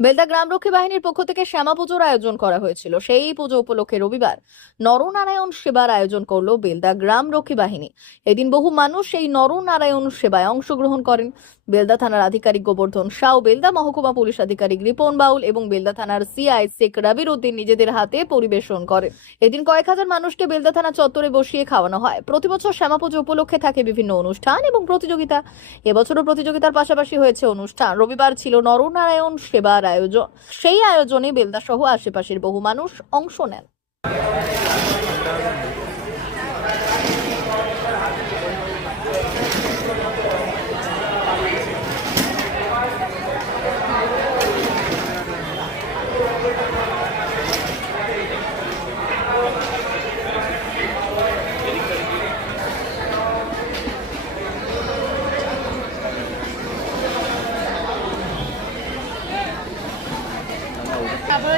বেলদা গ্রামরক্ষী বাহিনীর পক্ষ থেকে শ্যামা পুজোর আয়োজন করা হয়েছিল। সেই পুজো উপলক্ষে রবিবার নরনারায়ণ সেবার আয়োজন করল বেলদা গ্রামরক্ষী বাহিনী। এদিন বহু মানুষ সেই নরনারায়ণ সেবায় অংশগ্রহণ করেন। বেলদা থানার আধিকারিক গোবর্ধন সাউ, বেলদা মহকুমা পুলিশ আধিকারিক রিপন বাউল এবং বেলদা থানার সিআই শেখ রাবির উদ্দিন নিজেদের হাতে পরিবেশন করেন। এদিন কয়েক হাজার মানুষকে বেলদা থানা চত্বরে বসিয়ে খাওয়ানো হয়। প্রতি বছর শ্যামা পুজো উপলক্ষে থাকে বিভিন্ন অনুষ্ঠান এবং প্রতিযোগিতা। এবছরও প্রতিযোগিতার পাশাপাশি হয়েছে অনুষ্ঠান। রবিবার ছিল নরনারায়ণ সেবার আয়োজন সেই আয়োজনে বেলদা সহ আশেপাশের বহু মানুষ অংশ নেন। তারপর